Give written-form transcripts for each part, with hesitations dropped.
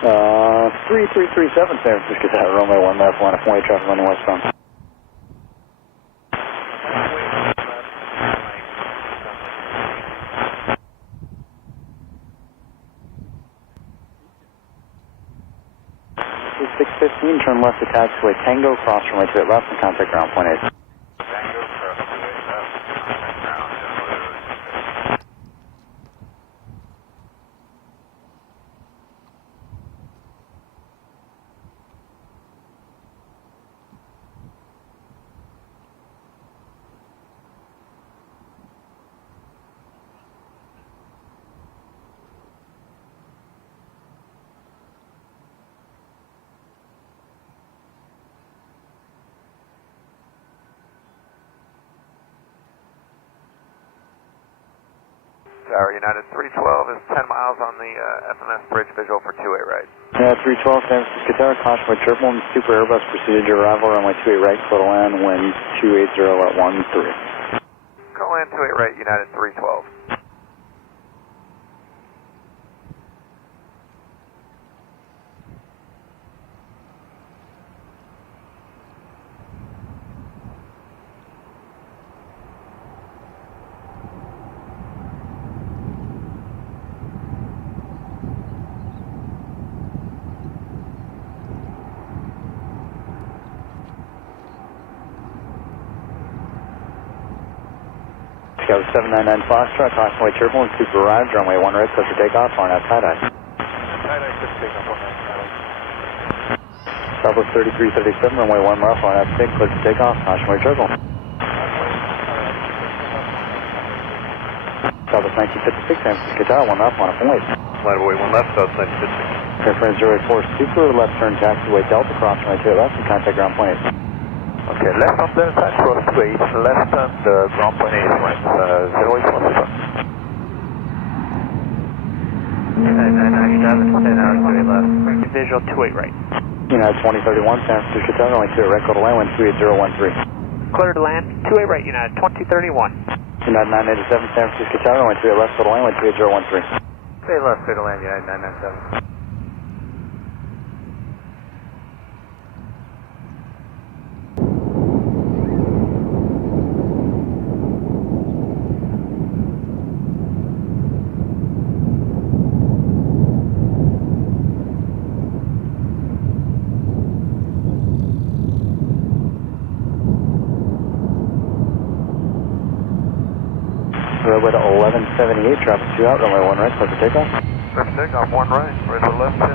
3337 San Francisco Tower, runway 1 left, line of point, traffic running westbound. This is 615, turn left to taxiway Tango, cross runway 2 at left, and contact ground point 8. Tango, cross 2 at left, contact ground, Tower United 312 is 10 miles on the FMS bridge visual for 28 right. Yeah, 312 San Francisco Tower, caution by triple and Super Airbus proceeded to arrival, runway 28 right, clear to land, wind 280 at 13. Go land 28 right, United 312. Scout 799 Foxtrot, caution by triple and Super arrived, runway 1 right, clear for takeoff, line out tie-dye. Tie-dye, just take up on that tie-dye. Southwest 3337, runway 1 left, line out 6, clear for takeoff, caution by triple. Southwest 1956, San Francisco Tower, 1 left, line of point. Line of way 1 left, South 1956. Airframe 084 Super, left turn taxiway Delta, cross runway 2 at left, and contact ground point 8. Okay, left on the side, cross 28, left on the ground point 8, right, 0817. 997, 10 hours, 28 left. Visual 28 right. United 2031, San Francisco Tower, runway 2 at right, clear to land, wind 28013. Clear to land, 28 right, United 2031. United 987, San Francisco Tower, runway 2 at left, clear to land, wind 28013. Stay left, clear to land, United 997. Runway to 1178, traffic 2 out, runway 1 right, clear for takeoff. Clear for takeoff, 1 right, right to left 10.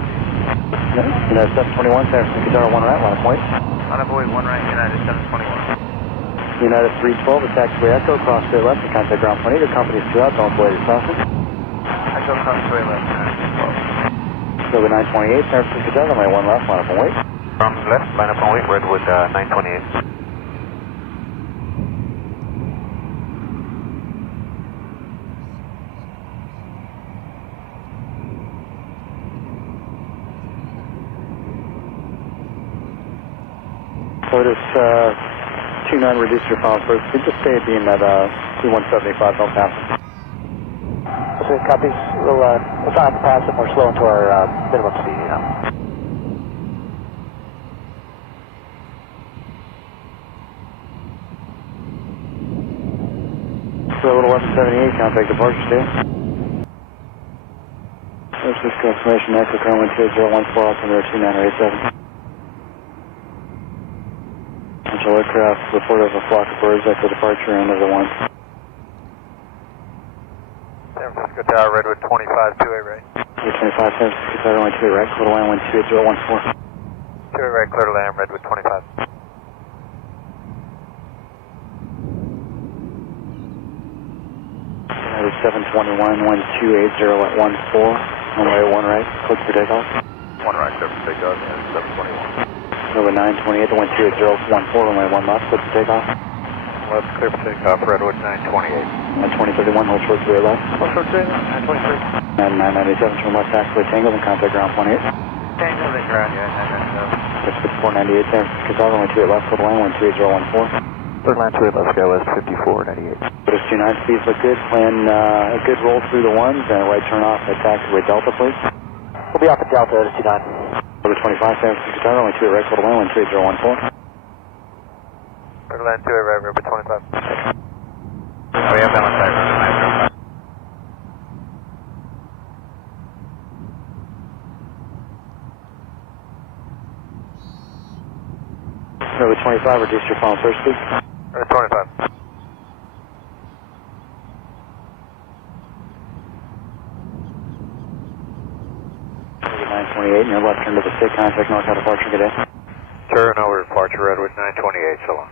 United 721, San Francisco Tower, 1 right, line of point. Line of way 1 right, United 721. United 312, attack way Echo, cross straight left, and contact ground point 8, your company's 2 out, don't avoid your crossing. Echo, cross straight left, United 312. Runway 928, San Francisco Tower, runway 1 left, line up and wait. From left, line up and wait, Redwood 928. Lotus 29 reduce your final first. Could just stay at being at 2175, don't pass it. Okay, copies. We'll try not to pass it. We're slow into our minimum speed, you know. So a little 1178, contact departure too. San Francisco information, Echo Carmen 2014, altimeter 2987. Potential aircraft reported of a flock of birds after departure end of the 1. San Francisco Tower, Redwood 25, 28 right. 25, San Francisco Tower, runway 2 right, clear to land, wind 28014. 28 right, clear to land, Redwood 25. United 721, wind 280 at 14, runway 1 right, clear for takeoff. 1 right, clear for takeoff, United 721. Runway 928, wind 28014, runway 1 left, clear for takeoff. Left, clear for takeoff, Redwood 928. At 2031, hold short 3 left. Hold short 3, 923. And 997, turn left, taxiway Tango, and contact ground point 8. Tango, the ground, yeah, 997. That's 5498, San Francisco Tower, runway 2 left, clear to land, wind 28014. Third line 2 left, sky west 5498. Lotus 29, speeds look good. Plan a good roll through the ones and a right turn off at taxiway Delta, please. We'll be off at Delta, Otis 29. Over 25, San Francisco Tower, runway 28 right, quarter line, 12014. Quarter line 28 right, River 25. We have balance side, River 905. Over 25, reduce your final surge speed. River 25. Over 928, and your left turn to the stick, contact north out departure, good day. Turn over departure, Redwood 928, so long.